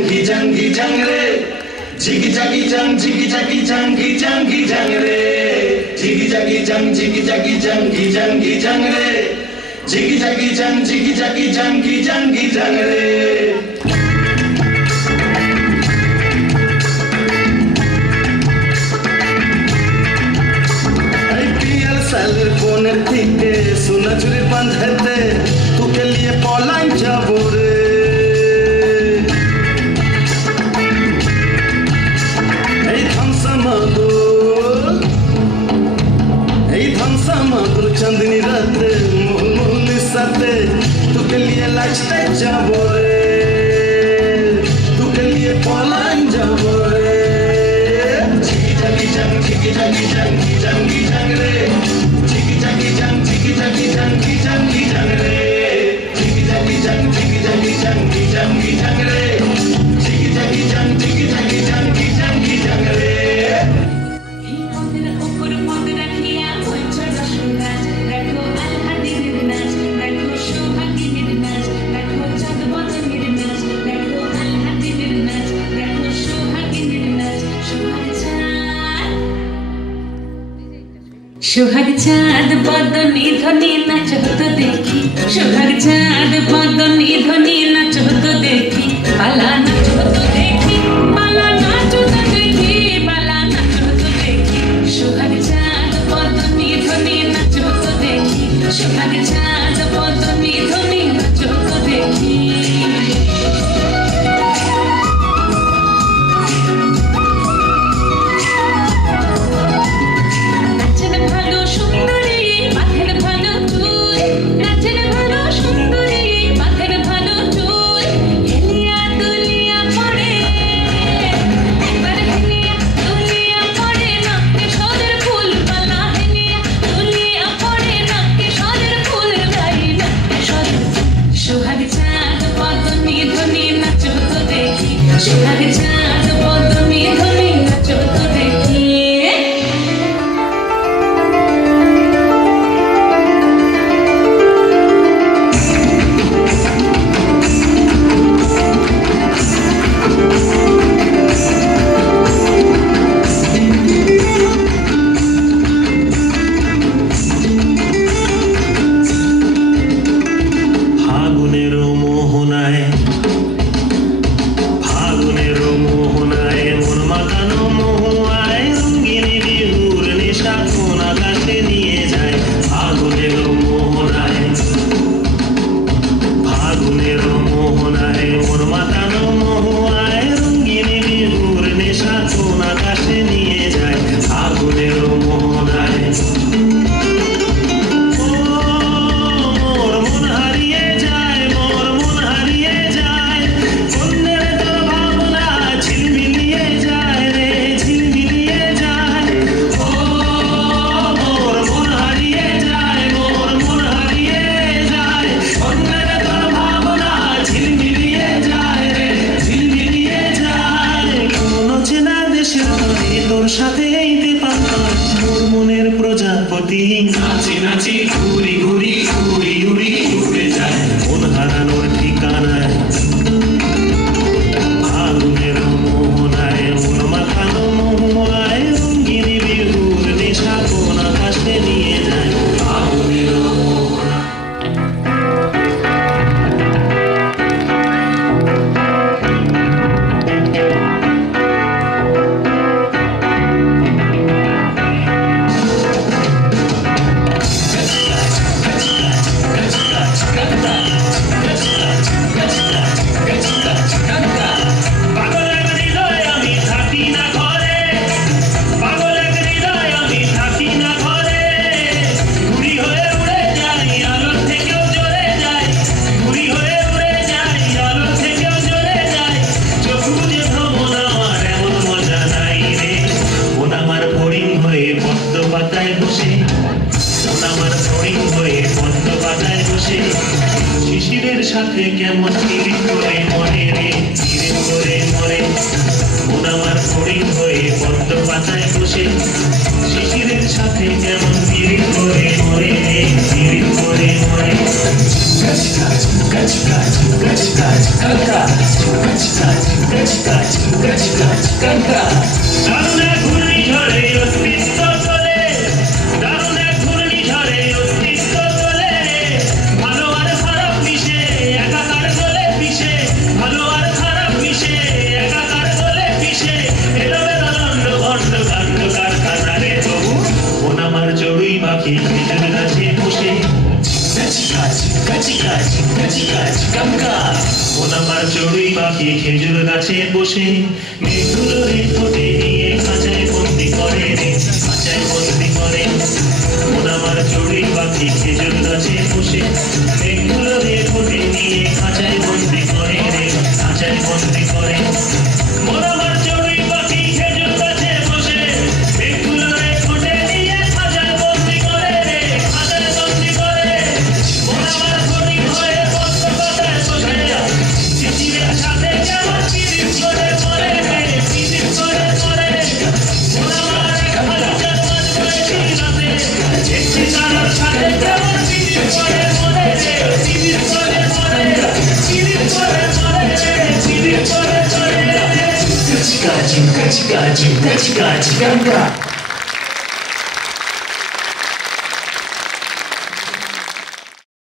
jang re, jiggy jaggy jang re, jiggy jaggy jang re, jiggy jaggy jang re. साले phone ठीके सुना चुरी बंधते तू के लिए पौलाइन जाबो रे এই धम समदुर चांदनी राते मोल मोल निसाते तू के लिए लाचते जाबो रे तू के लिए पौलाइन जाबो रे जिगी जागी जंग रे সোহাগ চাঁদ বদনী ধ্বনি নাচ হতো দেখি সোহাগ চাঁদ বদনী ধ্বনি নাচ হতো দেখি বালা নাচ হতো দেখি বালা নাচ হতো দেখি বালা নাচ হতো দেখি সোহাগ চাঁদ বদনী ধ্বনি নাচ হতো দেখি সোহাগ চাঁদ বদনী ধ্বনি নাচ হতো দেখি সোহাগ চাঁদ বদনী ধ্বনি নাচ হতো দেখি নাচি নাচি ঘুরি ঘুরি উড়ি উড়ি উড়ে যায় মন হারানোর ঠিকানায় আগুনের মোহনায় মন মাখানো মোহনায় রঙিনী বিহুর নেশা কোন আকাশে নিয়ে যায় আগুনের মোহনা শিশিরের সাথে কেমন পিরিত করে মরে রে পিরিত করে মরে মন আমার ফড়িং হয়ে পদ্ম পাতায় বসে শিশিরের সাথে কেমন পিরিত করে মরে রে পিরিত করে মরে খেজুর গাছে বসে মেঘগুলো ঠোঁটে নিয়ে খাঁচায় বন্দি করে রে, খাঁচায় বন্দি করে। মন আমার চড়ুই পাখি খেজুর গাছে বসে মেঘগুলো ঠোঁটে নিয়ে খাঁচায় বন্দি করে রে, খাঁচায় বন্দি করে। মন আমার চড়ুই পাখি খেজুর গাছে বসে মেঘগুলো ঠোঁটে নিয়ে খাঁচায় বন্দি করে রে, খাঁচায় বন্দি করে। মন আমার ঘড়ি হয়ে বন্ধ কথায় বসে চিঠির সাথে কেমন পিরিত করে মরে রে, পিরিত করে মরে। মন আমার খালিজার মাঝ বয়সী রাতে একটি তারার সাথে কেমন পিরিত করে মরে রে, পিরিত করে মরে, পিরিত করে মরে রে, পিরিত করে মরে। Gachika, gachika, gachika, gachika, gachika.